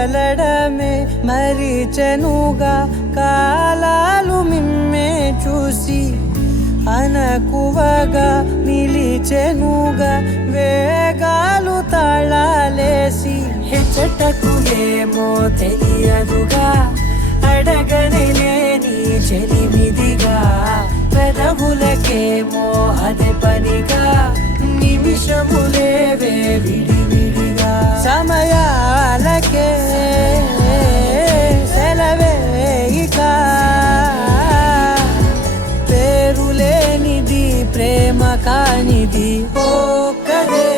కదలడమే మరిచెనుగా కాలాలు మిమ్మే చూసి అనకువగా నిలిచెనుగా వేగాలు తాళాలేసి హెచ్చటకు ఏమో తెలియదుగా అడగనే లేని చెలిమిదిగా పెదవులకేమో అదే పనిగా నిమిషములేవే విడివిడిగా సమయాలకే సెలవే ఇక పేరులేనిది ప్రేమ కానిది ఓ కదే